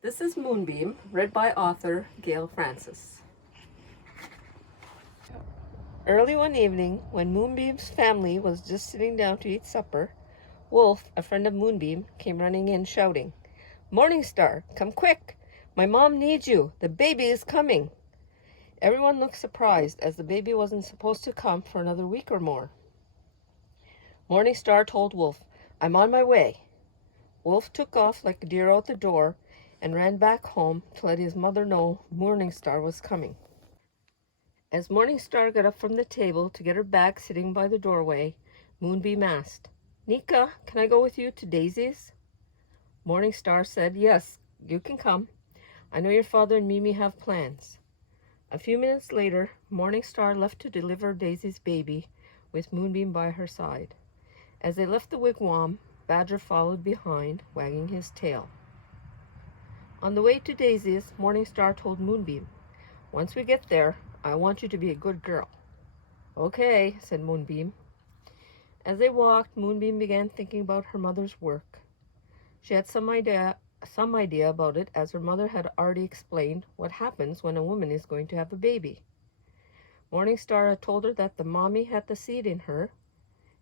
This is Moonbeam, read by author Gail Francis. Early one evening, when Moonbeam's family was just sitting down to eat supper, Wolf, a friend of Moonbeam, came running in shouting, "Morning Star, come quick! My mom needs you! The baby is coming!" Everyone looked surprised, as the baby wasn't supposed to come for another week or more. Morning Star told Wolf, "I'm on my way." Wolf took off like a deer out the door and ran back home to let his mother know Morning Star was coming. As Morning Star got up from the table to get her bag sitting by the doorway, Moonbeam asked, "Nika, can I go with you to Daisy's?" Morning Star said, "Yes, you can come. I know your father and Mimi have plans." A few minutes later, Morning Star left to deliver Daisy's baby, with Moonbeam by her side. As they left the wigwam, Badger followed behind, wagging his tail. On the way to Daisy's, Morning Star told Moonbeam, "Once we get there, I want you to be a good girl." "Okay," said Moonbeam. As they walked, Moonbeam began thinking about her mother's work. She had some idea about it, as her mother had already explained what happens when a woman is going to have a baby. Morning Star had told her that the mommy had the seed in her,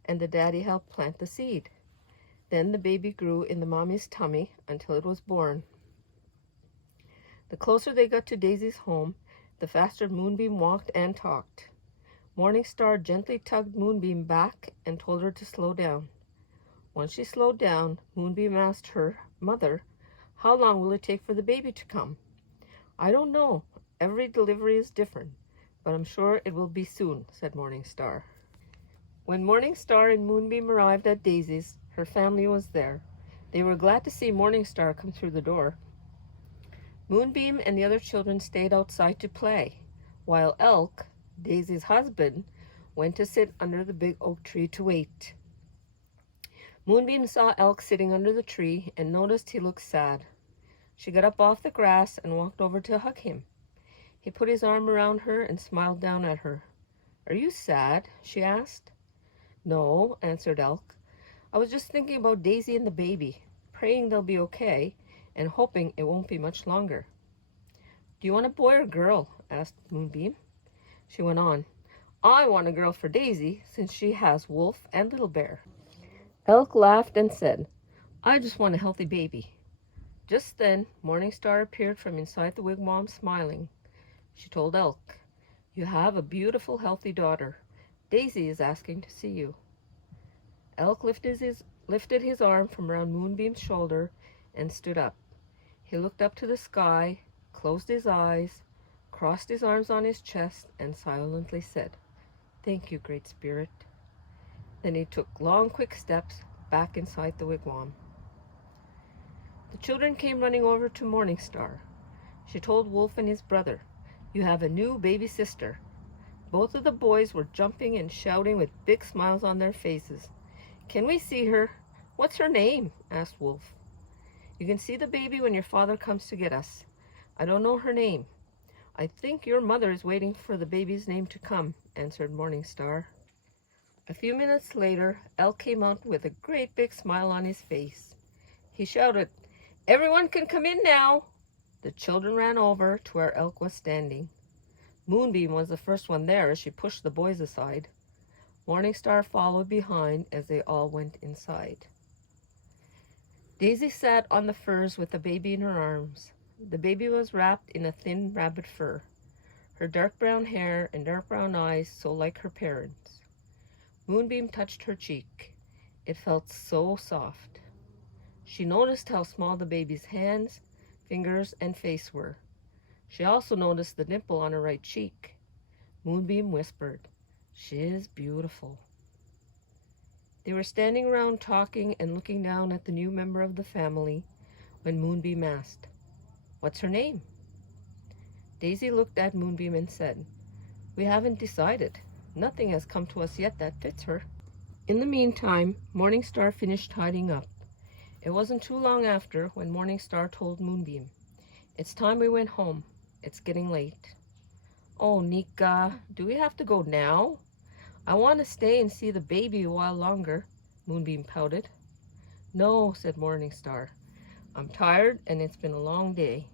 and the daddy helped plant the seed. Then the baby grew in the mommy's tummy until it was born. The closer they got to Daisy's home, the faster Moonbeam walked and talked. Morning Star gently tugged Moonbeam back and told her to slow down. Once she slowed down, Moonbeam asked her mother, "How long will it take for the baby to come?" "I don't know. Every delivery is different, but I'm sure it will be soon," said Morning Star. When Morning Star and Moonbeam arrived at Daisy's, her family was there. They were glad to see Morning Star come through the door. Moonbeam and the other children stayed outside to play, while Elk, Daisy's husband, went to sit under the big oak tree to wait. Moonbeam saw Elk sitting under the tree and noticed he looked sad. She got up off the grass and walked over to hug him. He put his arm around her and smiled down at her. "Are you sad?" she asked. "No," answered Elk. "I was just thinking about Daisy and the baby, praying they'll be okay, and hoping it won't be much longer." "Do you want a boy or girl?" asked Moonbeam. She went on, "I want a girl for Daisy, since she has Wolf and Little Bear." Elk laughed and said, "I just want a healthy baby." Just then, Morning Star appeared from inside the wigwam, smiling. She told Elk, "You have a beautiful, healthy daughter. Daisy is asking to see you." Elk lifted his arm from around Moonbeam's shoulder and stood up. He looked up to the sky, closed his eyes, crossed his arms on his chest, and silently said, "Thank you, Great Spirit." Then he took long, quick steps back inside the wigwam. The children came running over to Morning Star. She told Wolf and his brother, "You have a new baby sister." Both of the boys were jumping and shouting with big smiles on their faces. "Can we see her? What's her name?" asked Wolf. "You can see the baby when your father comes to get us. I don't know her name. I think your mother is waiting for the baby's name to come," answered Morning Star. A few minutes later, Elk came out with a great big smile on his face. He shouted, "Everyone can come in now." The children ran over to where Elk was standing. Moonbeam was the first one there as she pushed the boys aside. Morning Star followed behind as they all went inside. Daisy sat on the furs with the baby in her arms. The baby was wrapped in a thin rabbit fur. Her dark brown hair and dark brown eyes so like her parents. Moonbeam touched her cheek. It felt so soft. She noticed how small the baby's hands, fingers, and face were. She also noticed the dimple on her right cheek. Moonbeam whispered, "She is beautiful." They were standing around talking and looking down at the new member of the family when Moonbeam asked, "What's her name?" Daisy looked at Moonbeam and said, "We haven't decided. Nothing has come to us yet that fits her." In the meantime, Morning Star finished tidying up. It wasn't too long after when Morning Star told Moonbeam, "It's time we went home. It's getting late." "Oh, Nika, do we have to go now? I want to stay and see the baby a while longer," Moonbeam pouted. "No," said Morning Star. I'm tired and it's been a long day.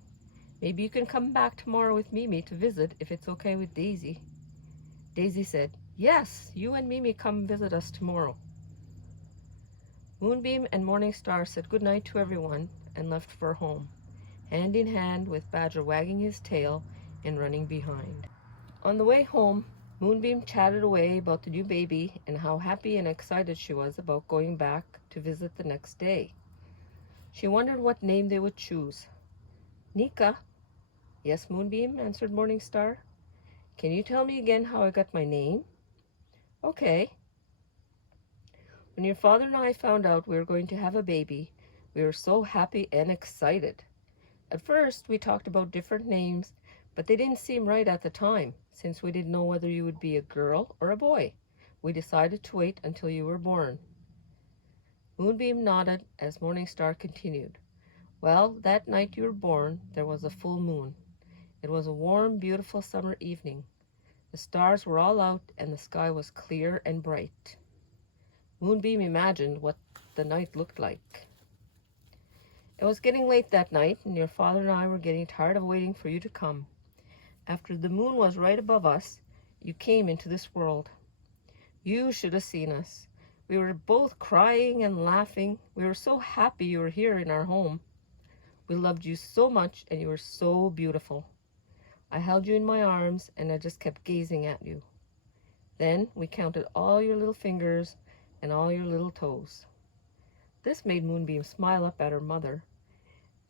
Maybe you can come back tomorrow with Mimi to visit if it's okay with Daisy. Daisy said, yes, you and Mimi come visit us tomorrow. Moonbeam and Morning Star said good night to everyone and left for home, hand in hand with Badger wagging his tail and running behind. On the way home, Moonbeam chatted away about the new baby and how happy and excited she was about going back to visit the next day. She wondered what name they would choose. Nika. Yes, Moonbeam, answered Morning Star. Can you tell me again how I got my name? Okay. When your father and I found out we were going to have a baby, we were so happy and excited. At first, we talked about different names, but they didn't seem right at the time, since we didn't know whether you would be a girl or a boy. We decided to wait until you were born. Moonbeam nodded as Morning Star continued. Well, that night you were born, there was a full moon. It was a warm, beautiful summer evening. The stars were all out and the sky was clear and bright. Moonbeam imagined what the night looked like. It was getting late that night, and your father and I were getting tired of waiting for you to come. After the moon was right above us, you came into this world. You should have seen us. We were both crying and laughing. We were so happy you were here in our home. We loved you so much, and you were so beautiful. I held you in my arms, and I just kept gazing at you. Then we counted all your little fingers and all your little toes. This made Moonbeam smile up at her mother.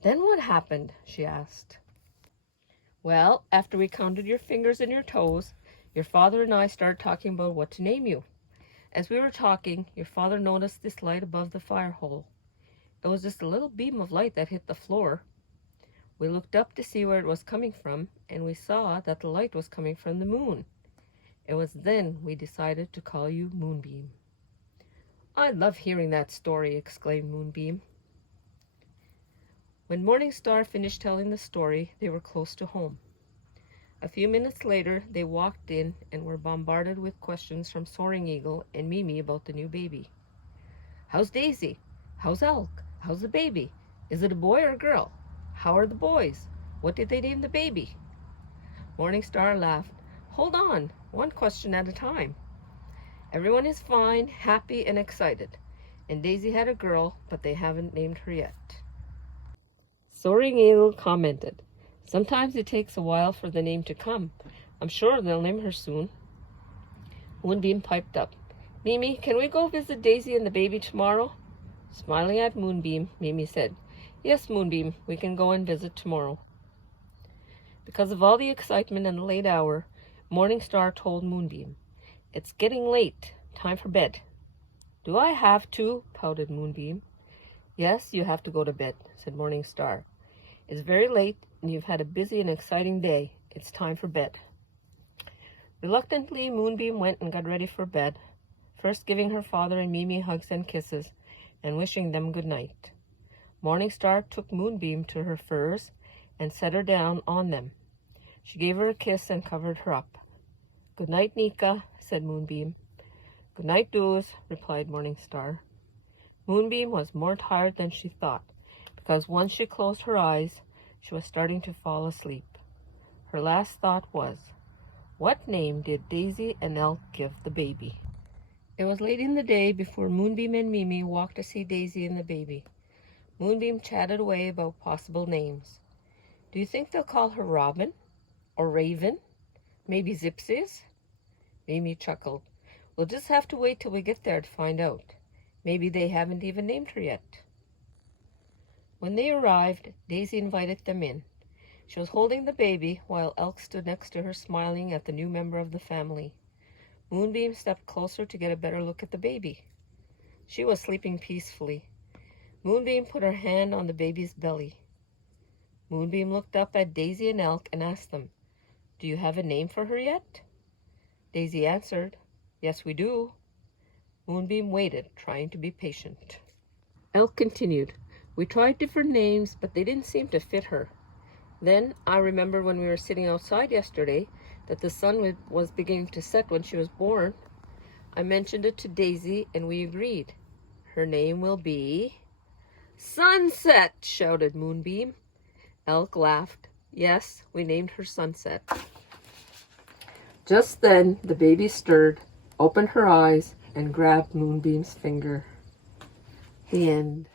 Then what happened? She asked. Well, after we counted your fingers and your toes, your father and I started talking about what to name you. As we were talking, your father noticed this light above the fire hole. It was just a little beam of light that hit the floor. We looked up to see where it was coming from, and we saw that the light was coming from the moon. It was then we decided to call you Moonbeam. I love hearing that story, exclaimed Moonbeam. When Morning Star finished telling the story, they were close to home. A few minutes later, they walked in and were bombarded with questions from Soaring Eagle and Mimi about the new baby. How's Daisy? How's Elk? How's the baby? Is it a boy or a girl? How are the boys? What did they name the baby? Morning Star laughed. Hold on, one question at a time. Everyone is fine, happy, and excited. And Daisy had a girl, but they haven't named her yet. Soaring Eagle commented, sometimes it takes a while for the name to come. I'm sure they'll name her soon. Moonbeam piped up. Mimi, can we go visit Daisy and the baby tomorrow? Smiling at Moonbeam, Mimi said, yes, Moonbeam, we can go and visit tomorrow. Because of all the excitement and the late hour, Morning Star told Moonbeam, it's getting late. Time for bed. Do I have to? Pouted Moonbeam. Yes, you have to go to bed, said Morning Star. It's very late, and you've had a busy and exciting day. It's time for bed. Reluctantly, Moonbeam went and got ready for bed, first giving her father and Mimi hugs and kisses, and wishing them good night. Morning Star took Moonbeam to her furs and set her down on them. She gave her a kiss and covered her up. Good night, Nika, said Moonbeam. Good night, Doos, replied Morning Star. Moonbeam was more tired than she thought, because once she closed her eyes, she was starting to fall asleep. Her last thought was, what name did Daisy and Elk give the baby? It was late in the day before Moonbeam and Mimi walked to see Daisy and the baby. Moonbeam chatted away about possible names. Do you think they'll call her Robin? Or Raven? Maybe Zipsies? Mimi chuckled. We'll just have to wait till we get there to find out. Maybe they haven't even named her yet. When they arrived, Daisy invited them in. She was holding the baby while Elk stood next to her smiling at the new member of the family. Moonbeam stepped closer to get a better look at the baby. She was sleeping peacefully. Moonbeam put her hand on the baby's belly. Moonbeam looked up at Daisy and Elk and asked them, do you have a name for her yet? Daisy answered, yes, we do. Moonbeam waited, trying to be patient. Elk continued, we tried different names, but they didn't seem to fit her. Then I remembered when we were sitting outside yesterday that the sun was beginning to set when she was born. I mentioned it to Daisy and we agreed. Her name will be Sunset, shouted Moonbeam. Elk laughed. Yes, we named her Sunset. Just then the baby stirred, opened her eyes, and grabbed Moonbeam's finger. The end.